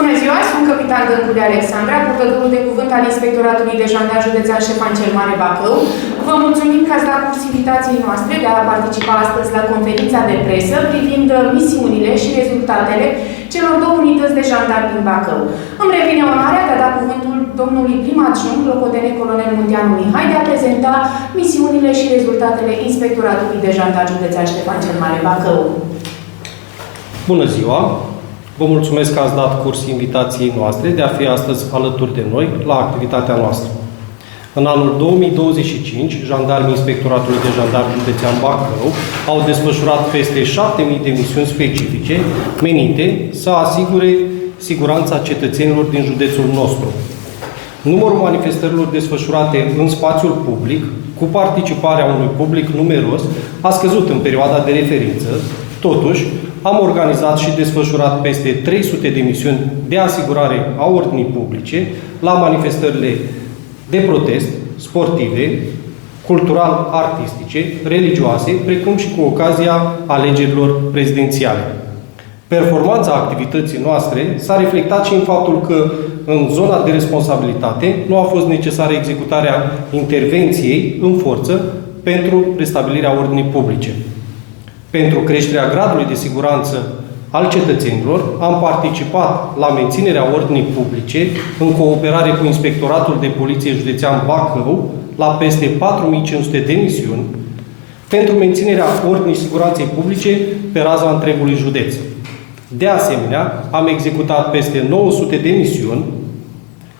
Bună ziua, sunt capitan Dâncule Alexandra, purtătorul de cuvânt al Inspectoratului de Jandarmi Județean Ștefan cel Mare Bacău. Vă mulțumim că ați dat curs invitației noastre de a participa astăzi la conferința de presă privind misiunile și rezultatele celor două unități de jandarmi din Bacău. Îmi revine onoarea de a da cuvântul domnului prim adjunct, locotenent colonel Munteanu Mihai, de a prezenta misiunile și rezultatele Inspectoratului de Jandarmi Județean Ștefan cel Mare Bacău. Bună ziua! Vă mulțumesc că ați dat curs invitației noastre de a fi astăzi alături de noi la activitatea noastră. În anul 2025, jandarmii Inspectoratului de Jandarmi Județean Bacău au desfășurat peste 7.000 de misiuni specifice menite să asigure siguranța cetățenilor din județul nostru. Numărul manifestărilor desfășurate în spațiul public, cu participarea unui public numeros, a scăzut în perioada de referință. Totuși, am organizat și desfășurat peste 300 de misiuni de asigurare a ordinii publice la manifestările de protest, sportive, cultural-artistice, religioase, precum și cu ocazia alegerilor prezidențiale. Performanța activității noastre s-a reflectat și în faptul că în zona de responsabilitate nu a fost necesară executarea intervenției în forță pentru restabilirea ordinii publice. Pentru creșterea gradului de siguranță al cetățenilor, am participat la menținerea ordinii publice în cooperare cu Inspectoratul de Poliție Județean Bacău la peste 4500 de misiuni pentru menținerea ordinii și siguranței publice pe raza întregului județ. De asemenea, am executat peste 900 de misiuni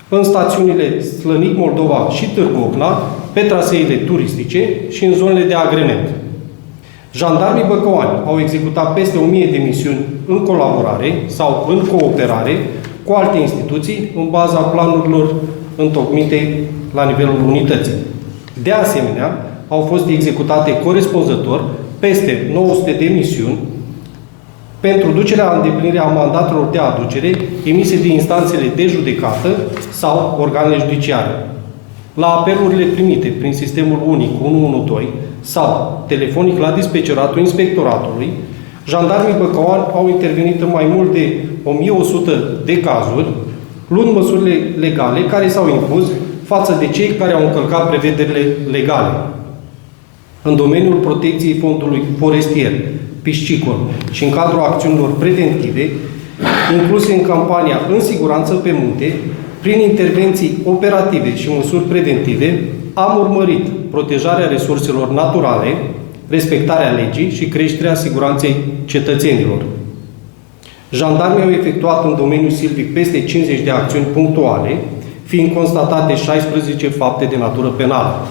în stațiunile Slănic Moldova și Târgu Ocna, pe traseele turistice și în zonele de agrement. Jandarmii băcăuani au executat peste 1000 de misiuni în colaborare sau în cooperare cu alte instituții în baza planurilor întocmite la nivelul unității. De asemenea, au fost executate corespunzător peste 900 de misiuni pentru ducerea în îndeplinire a mandatelor de aducere emise de instanțele de judecată sau organele judiciare. La apelurile primite prin sistemul unic 112 sau telefonic la dispeceratul Inspectoratului, jandarmii băcăuani au intervenit în mai mult de 1100 de cazuri, luând măsurile legale care s-au impus față de cei care au încălcat prevederile legale. În domeniul protecției fondului forestier, piscicol și în cadrul acțiunilor preventive, incluse în campania În siguranță pe munte, prin intervenții operative și măsuri preventive, am urmărit protejarea resurselor naturale, respectarea legii și creșterea siguranței cetățenilor. Jandarmii au efectuat în domeniul silvic peste 50 de acțiuni punctuale, fiind constatate 16 fapte de natură penală.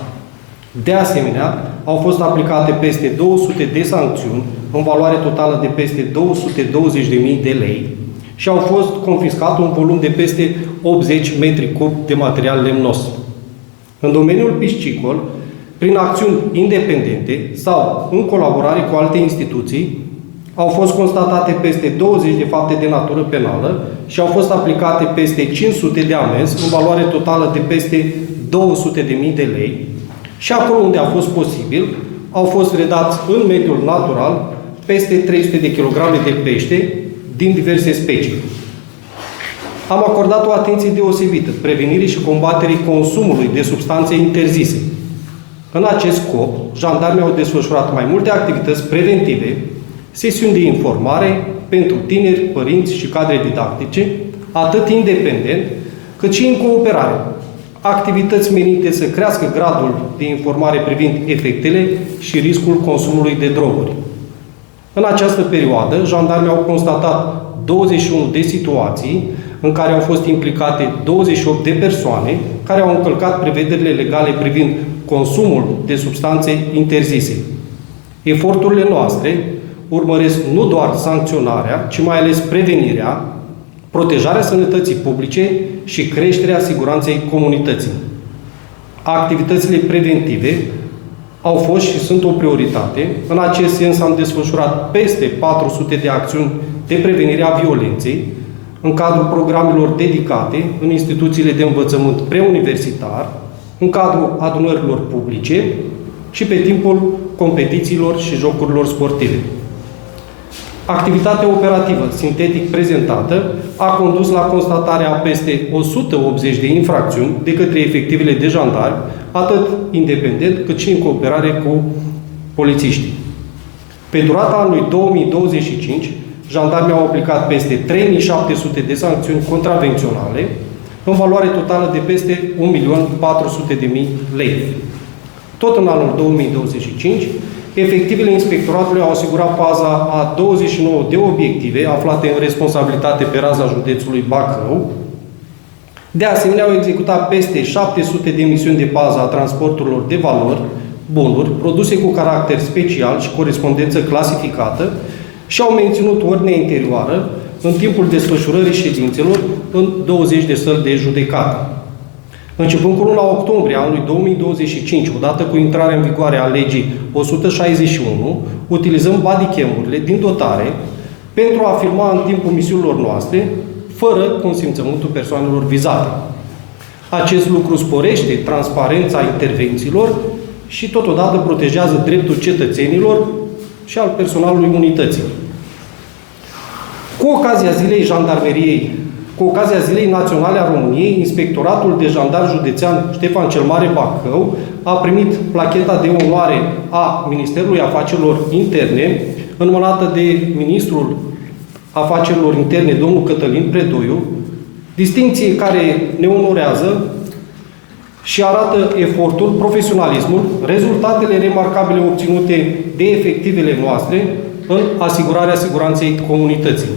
De asemenea, au fost aplicate peste 200 de sancțiuni, în valoare totală de peste 220.000 de lei, și au fost confiscat un volum de peste 80 metri cub de material lemnos. În domeniul piscicol, prin acțiuni independente sau în colaborare cu alte instituții, au fost constatate peste 20 de fapte de natură penală și au fost aplicate peste 500 de amenzi în valoare totală de peste 200.000 de lei și acolo unde a fost posibil, au fost redați în mediul natural peste 300 de kilograme de pește din diverse specii. Am acordat o atenție deosebită prevenirii și combaterii consumului de substanțe interzise. În acest scop, jandarmii au desfășurat mai multe activități preventive, sesiuni de informare pentru tineri, părinți și cadre didactice, atât independent, cât și în cooperare. Activități menite să crească gradul de informare privind efectele și riscul consumului de droguri. În această perioadă, jandarmii au constatat 21 de situații în care au fost implicate 28 de persoane care au încălcat prevederile legale privind consumul de substanțe interzise. Eforturile noastre urmăresc nu doar sancționarea, ci mai ales prevenirea, protejarea sănătății publice și creșterea siguranței comunității. Activitățile preventive au fost și sunt o prioritate. În acest sens am desfășurat peste 400 de acțiuni de prevenire a violenței în cadrul programelor dedicate în instituțiile de învățământ preuniversitar, în cadrul adunărilor publice și pe timpul competițiilor și jocurilor sportive. Activitatea operativă sintetic prezentată a condus la constatarea a peste 180 de infracțiuni de către efectivele de jandarmi, atât independent cât și în cooperare cu polițiștii. Pe durata anului 2025, jandarmii au aplicat peste 3700 de sancțiuni contravenționale, în valoare totală de peste 1.400.000 lei. Tot în anul 2025, efectivele inspectoratului au asigurat paza a 29 de obiective aflate în responsabilitate pe raza județului Bacău. De asemenea, au executat peste 700 de misiuni de pază a transporturilor de valori, bunuri, produse cu caracter special și corespondență clasificată și au menținut ordinea interioară în timpul desfășurării ședințelor în 20 de săli de judecată. Începând cu luna octombrie anului 2025, odată cu intrarea în vigoare a legii 161, utilizăm bodycam-urile din dotare pentru a filma în timpul misiunilor noastre, fără consimțământul persoanelor vizate. Acest lucru sporește transparența intervențiilor și totodată protejează dreptul cetățenilor și al personalului unității. Cu ocazia Zilei Naționale a României, Inspectoratul de Jandarmi Județean Ștefan cel Mare Bacău a primit placheta de onoare a Ministerului Afacerilor Interne, înmânată de Ministrul Afacerilor Interne, domnul Cătălin Predoiu, distincție care ne onorează și arată efortul, profesionalismul, rezultatele remarcabile obținute de efectivele noastre în asigurarea siguranței comunității.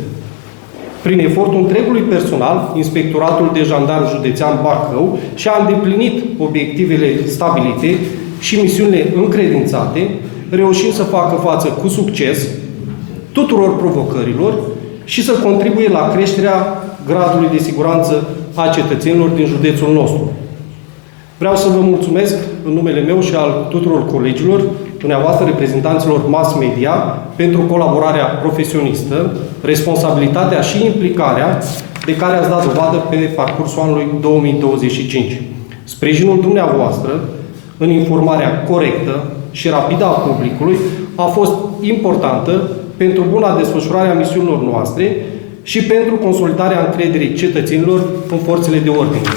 Prin efortul întregului personal, Inspectoratul de Jandarmi Județean Bacău și-a îndeplinit obiectivele stabilite și misiunile încredințate, reușind să facă față cu succes tuturor provocărilor și să contribuie la creșterea gradului de siguranță a cetățenilor din județul nostru. Vreau să vă mulțumesc în numele meu și al tuturor colegilor, dumneavoastră reprezentanților mass media, pentru colaborarea profesionistă, responsabilitatea și implicarea de care ați dat dovadă pe parcursul anului 2025. Sprijinul dumneavoastră în informarea corectă și rapidă a publicului a fost importantă pentru buna desfășurare a misiunilor noastre și pentru consolidarea încrederii cetățenilor în forțele de ordine.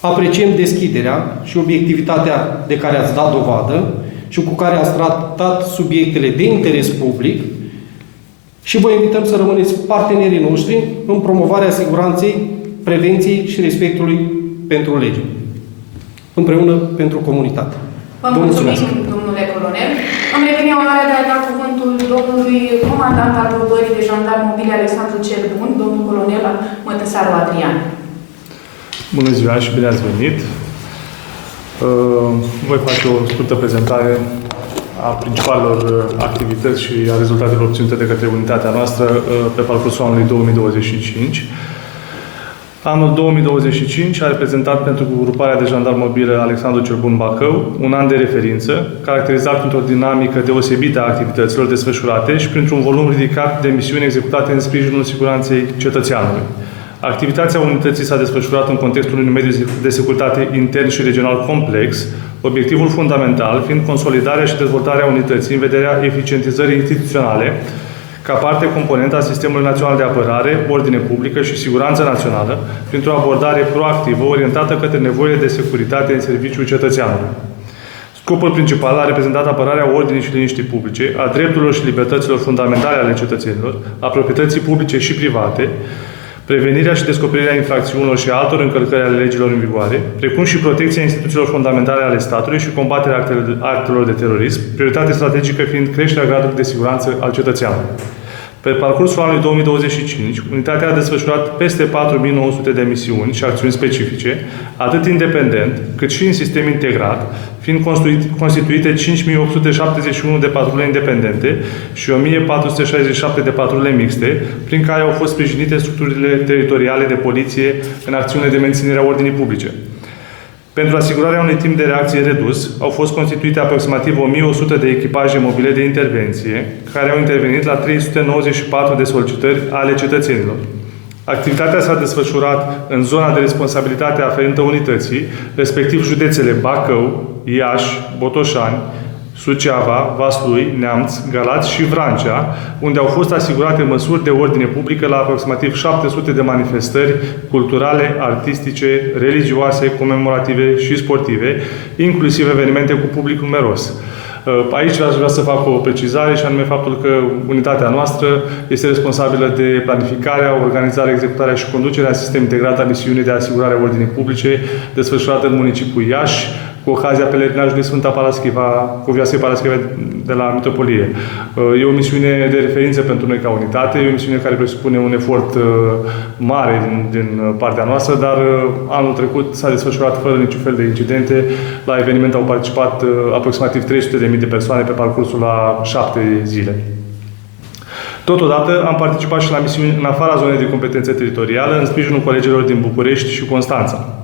Apreciem deschiderea și obiectivitatea de care ați dat dovadă și cu care ați tratat subiectele de interes public și vă invităm să rămâneți partenerii noștri în promovarea siguranței, prevenției și respectului pentru lege. Împreună pentru comunitate. Vă mulțumim, domnule colonel. Îmi revine onoarea de a da cuvântul domnului comandant al grupării de jandarmi mobile Alexandru cel Bun, domnul colonel Mătăsaru Adrian. Bună ziua și bine ați venit! Voi face o scurtă prezentare a principalelor activități și a rezultatelor obținute de către unitatea noastră pe parcursul anului 2025. Anul 2025 a reprezentat pentru gruparea de jandarmi mobile Alexandru cel Bun Bacău un an de referință, caracterizat printr-o dinamică deosebită a activităților desfășurate și printr-un volum ridicat de misiuni executate în sprijinul siguranței cetățeanului. Activitatea unității s-a desfășurat în contextul unui mediu de securitate intern și regional complex, obiectivul fundamental fiind consolidarea și dezvoltarea unității în vederea eficientizării instituționale, ca parte componentă a Sistemului Național de Apărare, Ordine Publică și Siguranță Națională, printr-o abordare proactivă orientată către nevoile de securitate în serviciul cetățeanului. Scopul principal a reprezentat apărarea ordinii și liniștii publice, a drepturilor și libertăților fundamentale ale cetățenilor, a proprietății publice și private, prevenirea și descoperirea infracțiunilor și altor încălcări ale legilor în vigoare, precum și protecția instituțiilor fundamentale ale statului și combaterea actelor de terorism, prioritate strategică fiind creșterea gradului de siguranță al cetățeanului. Pe parcursul anului 2025, unitatea a desfășurat peste 4.900 de misiuni și acțiuni specifice, atât independent, cât și în sistem integrat, fiind constituite 5.871 de patrule independente și 1.467 de patrule mixte, prin care au fost sprijinite structurile teritoriale de poliție în acțiune de menținere a ordinii publice. Pentru asigurarea unui timp de reacție redus, au fost constituite aproximativ 1100 de echipaje mobile de intervenție, care au intervenit la 394 de solicitări ale cetățenilor. Activitatea s-a desfășurat în zona de responsabilitate aferentă unității, respectiv județele Bacău, Iași, Botoșani, Suceava, Vaslui, Neamț, Galați și Vrancea, unde au fost asigurate măsuri de ordine publică la aproximativ 700 de manifestări culturale, artistice, religioase, comemorative și sportive, inclusiv evenimente cu public numeros. Aici aș vrea să fac o precizare și anume faptul că unitatea noastră este responsabilă de planificarea, organizarea, executarea și conducerea sistemului integrat a misiunii de asigurare a ordinii publice desfășurată în municipiul Iași, cu ocazia pelerinajului Sfânta Paraschiva, cu Viasei Paraschiva de la Mitropolie. E o misiune de referință pentru noi ca unitate, e o misiune care presupune un efort mare din partea noastră, dar anul trecut s-a desfășurat fără niciun fel de incidente. La eveniment au participat aproximativ 300.000 de persoane pe parcursul la 7 zile. Totodată am participat și la misiuni în afara zonei de competență teritorială, în sprijinul colegilor din București și Constanța.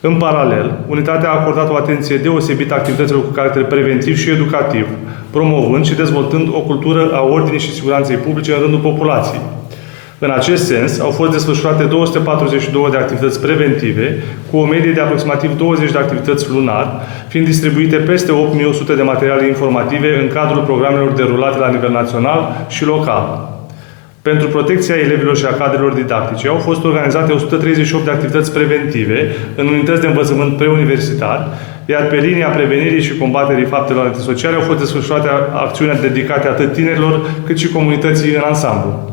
În paralel, unitatea a acordat o atenție deosebită activităților cu caracter preventiv și educativ, promovând și dezvoltând o cultură a ordinii și siguranței publice în rândul populației. În acest sens, au fost desfășurate 242 de activități preventive, cu o medie de aproximativ 20 de activități lunar, fiind distribuite peste 8100 de materiale informative în cadrul programelor derulate la nivel național și local. Pentru protecția elevilor și a cadrelor didactice au fost organizate 138 de activități preventive în unități de învățământ preuniversitar, iar pe linia prevenirii și combaterii faptelor antisociale au fost desfășurate acțiuni dedicate atât tinerilor cât și comunității în ansamblu.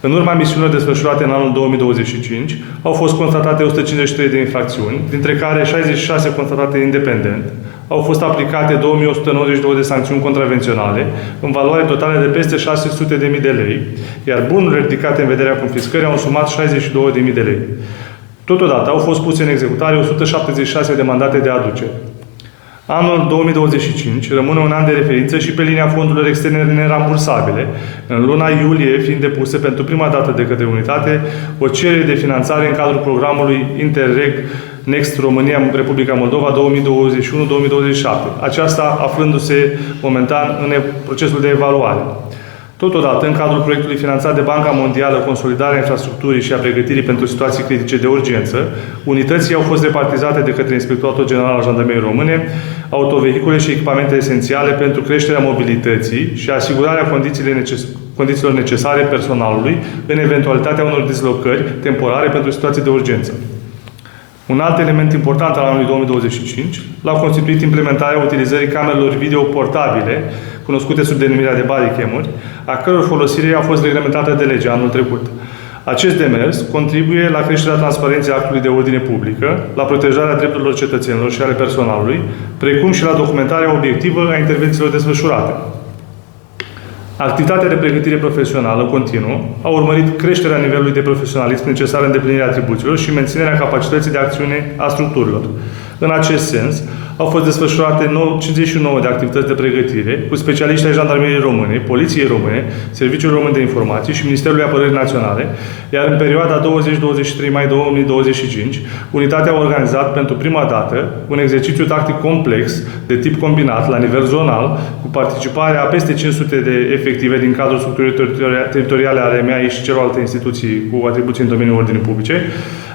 În urma misiunilor desfășurate în anul 2025, au fost constatate 153 de infracțiuni, dintre care 66 constatate independent. Au fost aplicate 2192 de sancțiuni contravenționale, în valoare totală de peste 600.000 de lei, iar bunurile ridicate în vederea confiscării au însumat 62.000 de lei. Totodată au fost puse în executare 176 de mandate de aducere. Anul 2025 rămâne un an de referință și pe linia fondurilor externe nerambursabile, în luna iulie fiind depuse pentru prima dată de către unitate o cerere de finanțare în cadrul programului Interreg Next România Republica Moldova 2021-2027, aceasta aflându-se momentan în procesul de evaluare. Totodată, în cadrul proiectului finanțat de Banca Mondială Consolidarea Infrastructurii și a Pregătirii pentru Situații Critice de Urgență, unității au fost repartizate de către Inspectoratul General al Jandarmeriei Române autovehicule și echipamente esențiale pentru creșterea mobilității și asigurarea condițiilor necesare personalului în eventualitatea unor dislocări temporare pentru situații de urgență. Un alt element important al anului 2025 l-a constituit implementarea utilizării camerelor video portabile, cunoscute sub denumirea de bodycam-uri, a căror folosire a fost reglementată de lege anul trecut. Acest demers contribuie la creșterea transparenței actului de ordine publică, la protejarea drepturilor cetățenilor și ale personalului, precum și la documentarea obiectivă a intervențiilor desfășurate. Activitatea de pregătire profesională continuă a urmărit creșterea nivelului de profesionalism necesar în îndeplinirea atribuțiilor și menținerea capacității de acțiune a structurilor. În acest sens, au fost desfășurate 59 de activități de pregătire cu specialiști ai Jandarmeriei Române, Poliției Române, Serviciul Român de Informații și Ministerului Apărării Naționale, iar în perioada 20-23 mai 2025, unitatea a organizat pentru prima dată un exercițiu tactic complex de tip combinat la nivel zonal, cu participarea a peste 500 de efective din cadrul structurii teritoriale ale MEAI și celorlalte instituții cu atribuții în domeniul ordinii publice,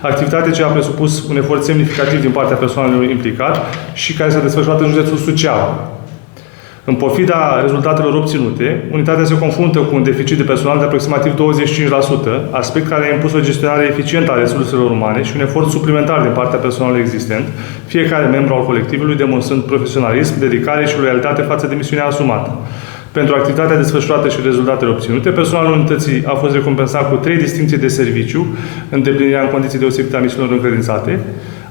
activitate ce a presupus un efort semnificativ din partea personalului implicat și care s-a desfășurat în județul Suceava. În pofida rezultatelor obținute, unitatea se confruntă cu un deficit de personal de aproximativ 25%, aspect care a impus o gestionare eficientă a resurselor umane și un efort suplimentar din partea personalului existent, fiecare membru al colectivului demonstrând profesionalism, dedicare și loialitate față de misiunea asumată. Pentru activitatea desfășurată și rezultatele obținute, personalul unității a fost recompensat cu 3 distincții de serviciu, îndeplinirea în condiții deosebite a misiunilor încredințate,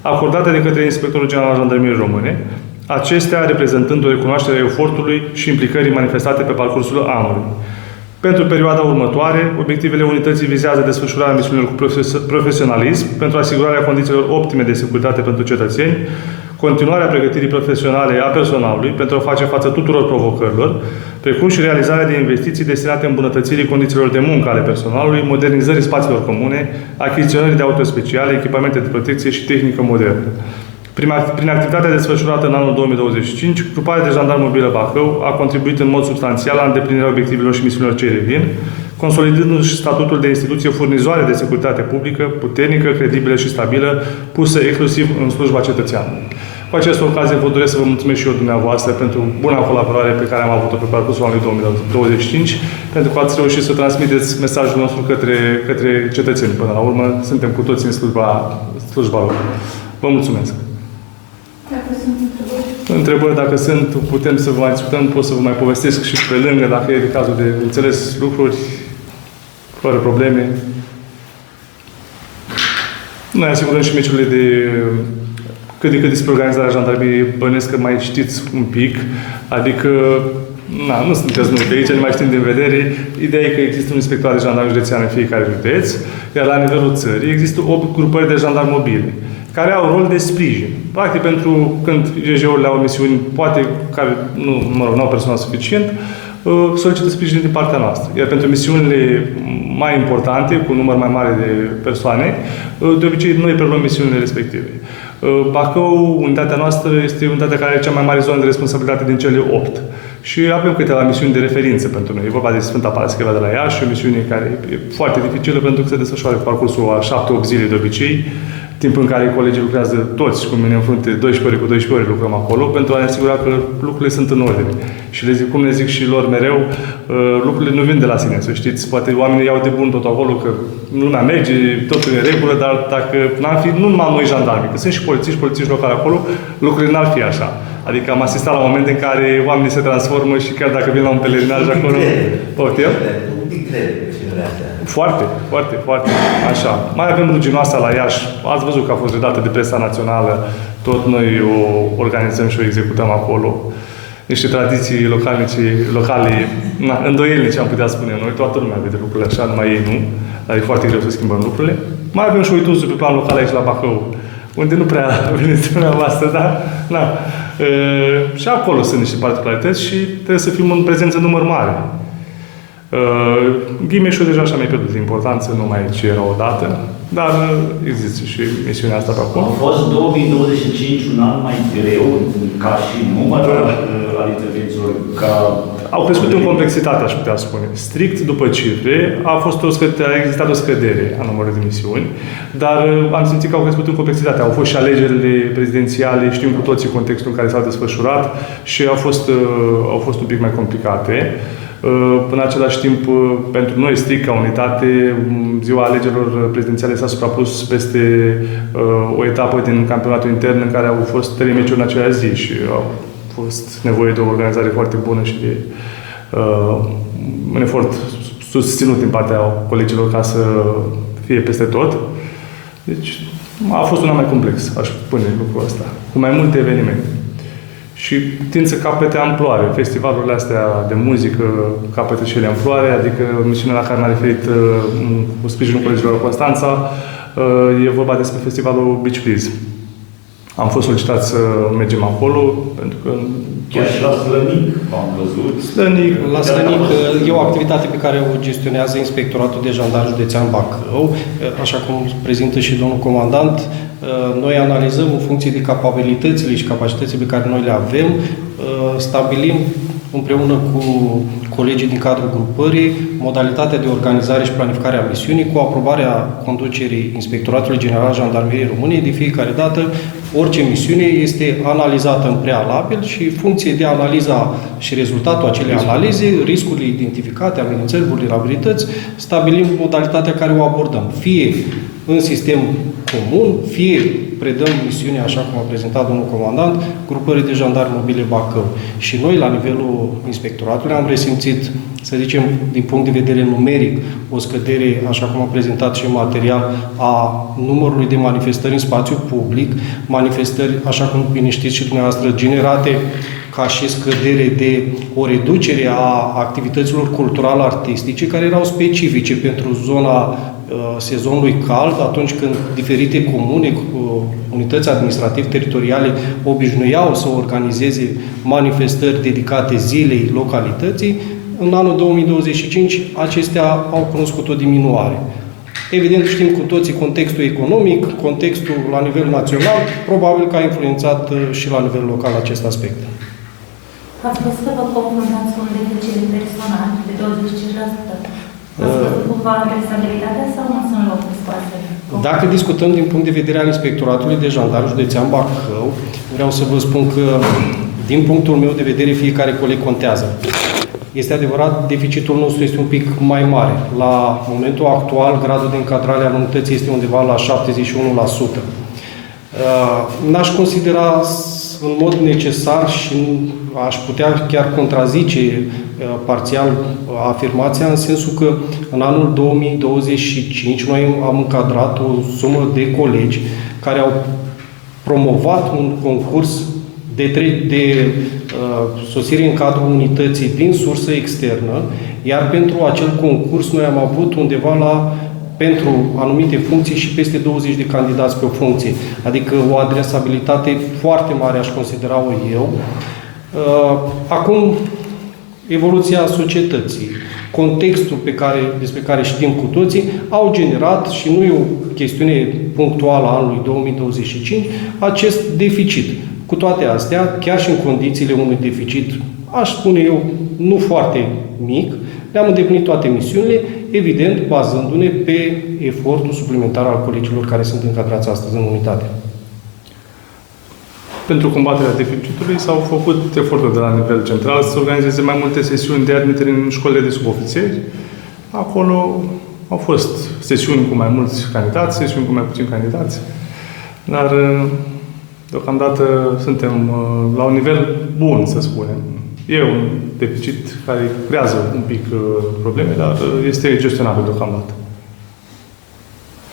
acordate de către Inspectorul General al Jandarmeriei Române, acestea reprezentând o recunoaștere a efortului și implicării manifestate pe parcursul anului. Pentru perioada următoare, obiectivele unității vizează desfășurarea misiunilor cu profesionalism pentru asigurarea condițiilor optime de securitate pentru cetățeni, continuarea pregătirii profesionale a personalului pentru a face față tuturor provocărilor, precum și realizarea de investiții destinate îmbunătățirii condițiilor de muncă ale personalului, modernizării spațiilor comune, achiziționării de auto speciale, echipamente de protecție și tehnică modernă. Prin activitatea desfășurată în anul 2025, Gruparea de Jandarmi Mobilă Bacău a contribuit în mod substanțial la îndeplinirea obiectivelor și misiunilor ce revin, consolidându-și statutul de instituție furnizoare de securitate publică, puternică, credibilă și stabilă, pusă exclusiv în slujba cetățeanului. Cu această ocazie vă doresc să vă mulțumesc și eu dumneavoastră pentru buna colaborare pe care am avut-o pe parcursul anului 2025, pentru că ați reușit să transmiteți mesajul nostru către cetățeni. Până la urmă, suntem cu toți în slujba lor. Vă mulțumesc! Dacă sunt întrebări, dacă sunt, putem să vă mai discutăm, pot să vă mai povestesc și pe lângă, dacă e cazul de înțeles lucruri, fără probleme. Noi asigurăm și meciurile de cât de cât despre organizarea jandarmeriei, bănesc că mai știți un pic, adică nu sunteți noi pe aici, nu mai știm din vedere. Ideea e că există un inspectorat de jandarmi județean în fiecare județ, iar la nivelul țării există 8 grupări de jandarmi mobile, care au rol de sprijin. Practic, pentru când JJ-urile au misiuni, poate, care nu au personal suficient, solicită sprijin din partea noastră. Iar pentru misiunile mai importante, cu număr mai mare de persoane, de obicei noi preluăm misiunile respective. Bacău, unitatea noastră, este unitatea care are cea mai mare zonă de responsabilitate din cele 8. Și avem câteva misiuni de referință pentru noi. E vorba de Sfânta Parascheva de la Iași, o misiune care e foarte dificilă pentru că se desfășoară pe parcursul a 7-8 zile de obicei, timp în care colegii lucrează toți cu mine în frunte, 12 ore cu 12 ore lucrăm acolo, pentru a ne asigura că lucrurile sunt în ordine. Și le zic, cum le zic și lor mereu, lucrurile nu vin de la sine, să știți. Poate oamenii iau de bun tot acolo, că lumea merge, totul e în regulă, dar dacă n-ar fi, nu numai noi jandarmi, că sunt și polițiști locali acolo, lucrurile n-ar fi așa. Adică am asistat la momente în care oamenii se transformă și chiar dacă vin la un pelerinaj acolo... Poftim? Foarte, foarte, foarte. Așa. Mai avem ruginoasa la Iași. Ați văzut că a fost redată de presa națională. Tot noi o organizăm și o executăm acolo. Niște tradiții locale, îndoielnice, am putea spune noi. Toată lumea vede lucrurile așa, numai ei nu. Dar e foarte greu să schimbăm lucrurile. Mai avem și uitusul pe plan local aici la Bacău, unde nu prea veniți dumneavoastră, dar... Na. Și acolo sunt niște particularități și trebuie să fim în prezență în număr mare. Ghimeșul deja așa mi-a pierdut de importanță, nu mai ce era odată, dar există și misiunea asta pe acolo. A fost 2025 un an mai greu ca și număr al intervențiilor, ca... Au crescut în complexitate, aș putea spune. Strict după cifre, a existat o scădere a numărului de misiuni, dar am simțit că au crescut în complexitate. Au fost și alegerile prezidențiale, știm cu toții contextul în care s-au desfășurat și au fost un pic mai complicate. În același timp, pentru noi, strict ca unitate, ziua alegerilor prezidențiale s-a suprapus peste o etapă din campionatul intern în care au fost 3 meciuri în aceeași zi și au fost nevoie de o organizare foarte bună și de un efort susținut din partea colegilor ca să fie peste tot. Deci a fost un an mai complex, aș spune lucrul ăsta, cu mai multe evenimente. Și tind să capete amploare. Festivalurile astea de muzică capete și ele amploare, adică misiunea la care m-a referit cu sprijinul colegilor Constanța, e vorba despre festivalul Beach Please. Am fost solicitat să mergem acolo, pentru că... Chiar și la Slănic am văzut. La Slănic e o activitate pe care o gestionează Inspectoratul de Jandarmi Județean Bacău. Așa cum prezintă și domnul comandant, noi analizăm în funcție de capabilitățile și capacitățile pe care noi le avem, stabilim împreună cu colegii din cadrul grupării modalitatea de organizare și planificare a misiunii cu aprobarea conducerii Inspectoratului General Jandarmeriei României. De fiecare dată, orice misiune este analizată în prealabil și în funcție de analiza și rezultatul acelei analize, riscurile identificate, amenințări, vulnerabilități, stabilim modalitatea care o abordăm. Fie în sistem comun, fie predăm misiunea, așa cum a prezentat domnul comandant, grupării de jandarmi mobile Bacău. Și noi, la nivelul inspectoratului, am resimțit, să zicem, din punct de vedere numeric, o scădere, așa cum a prezentat și material, a numărului de manifestări în spațiu public, manifestări, așa cum bine știți și dumneavoastră, generate ca și scădere de o reducere a activităților cultural-artistice, care erau specifice pentru zona sezonului cald, atunci când diferite comune, unități administrativ-teritoriale obișnuiau să organizeze manifestări dedicate zilei localității, în anul 2025 acestea au cunoscut o diminuare. Evident, știm cu toții contextul economic, contextul la nivel național, probabil că a influențat și la nivel local acest aspect. Ați spus că vă confruntați cu un deficit personal de 25%. Ați văzut cumva adresabilitatea sau nu sunt locuri scoase? Dacă discutăm din punct de vedere al Inspectoratului de Jandarmi Județean Bacău, vreau să vă spun că, din punctul meu de vedere, fiecare coleg contează. Este adevărat, deficitul nostru este un pic mai mare. La momentul actual, gradul de încadrare al unității este undeva la 71%. N-aș considera în mod necesar și aș putea chiar contrazice parțial afirmația, în sensul că în anul 2025 noi am încadrat o sumă de colegi care au promovat un concurs de sosire în cadrul unității din sursă externă, iar pentru acel concurs noi am avut undeva pentru anumite funcții și peste 20 de candidați pe o funcție. Adică o adresabilitate foarte mare aș considera-o eu. Acum, evoluția societății, contextul despre care știm cu toții, au generat, și nu e o chestiune punctuală a anului 2025, acest deficit. Cu toate astea, chiar și în condițiile unui deficit, aș spune eu, nu foarte mic, ne-am îndeplinit toate misiunile, evident, bazându-ne pe efortul suplimentar al colegilor care sunt încadrați astăzi în unitate. Pentru combaterea deficitului s-au făcut eforturi de la nivel central să se organizeze mai multe sesiuni de admitere în școlile de subofițeri. Acolo au fost sesiuni cu mai mulți candidați, sesiuni cu mai puțini candidați, dar deocamdată suntem la un nivel bun, să spunem. E un deficit care creează un pic probleme, dar este gestionabil deocamdată.